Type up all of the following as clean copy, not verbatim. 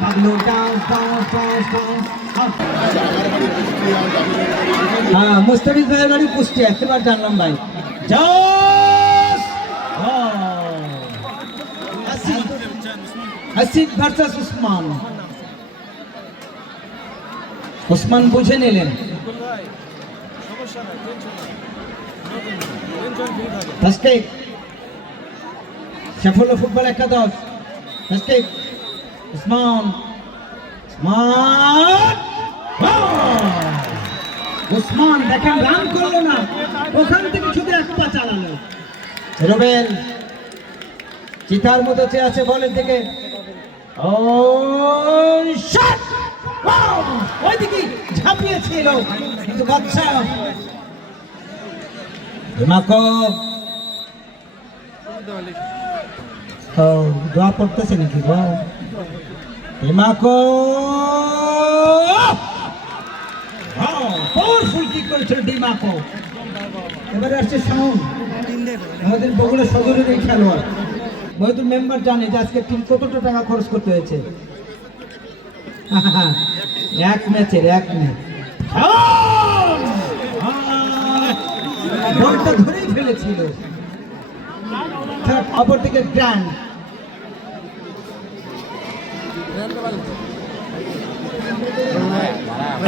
পাগলো dance dance dance dance. হ্যাঁ, মুস্তাফিজ ভাইয়ের বাড়ি কুষ্টিয়া, এবার জানলাম ভাই। হাসিব ভার্সাস উসমান। উসমান বুঝে নিলেন। সাফল্য ফুটবল একাদশ। উসমান উসমান দেখেন রান করলো না, ওখান থেকে শুধু এক পা চালালো। রুবেল চিতার মতো চেয়ে আছে বলের দিকে। ওইদিকে ঝাঁপিয়েছিল কিন্তু বাচ্চা দোয়া পড়তেছে নাকি পাওয়ারফুল কিক করেছিল ডিমাকো। এবারে আসছে সাউন্ড, আমাদের বগুড়া সদরের এই খেলোয়াড়। হয়তো মেম্বার জানে যে আজকে টিম কতটা টাকা খরচ করতে হয়েছে। এক ম্যাচের এক ম্যাচ বলটা ধরেই ফেলেছিল। অপরদিকে গ্র্যান্ড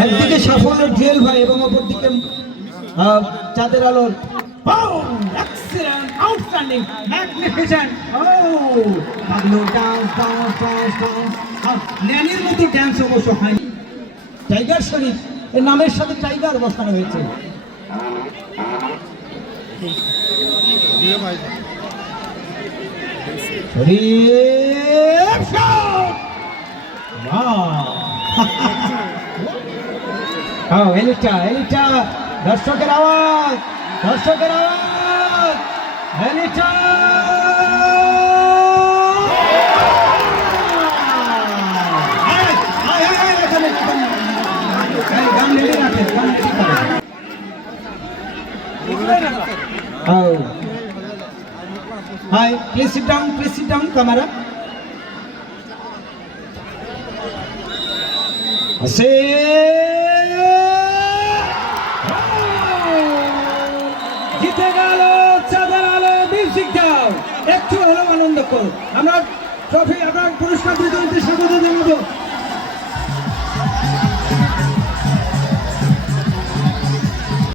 একদিকে সাফল্য জুয়েল ভাই এবং অপরদিকে চাঁদের আলোর আউটস্ট্যান্ডিং ম্যাগনিফিসেন্ট। ন্যানির মতো ড্যান্স অবশ্য হয়নি। টাইগার শরীফ এর নামের সাথে টাইগার বসানো হয়েছে। দর্শকের আওয়াজ, দর্শকের আওয়াজ। Hi, please sit down, camera. জিতে গেল চাঁদের আলো। মিউজিক দাও, একটু হলো আনন্দ করো। আমরা ট্রফি, আমরা পুরস্কার দিতে স্বাগত জানাবো।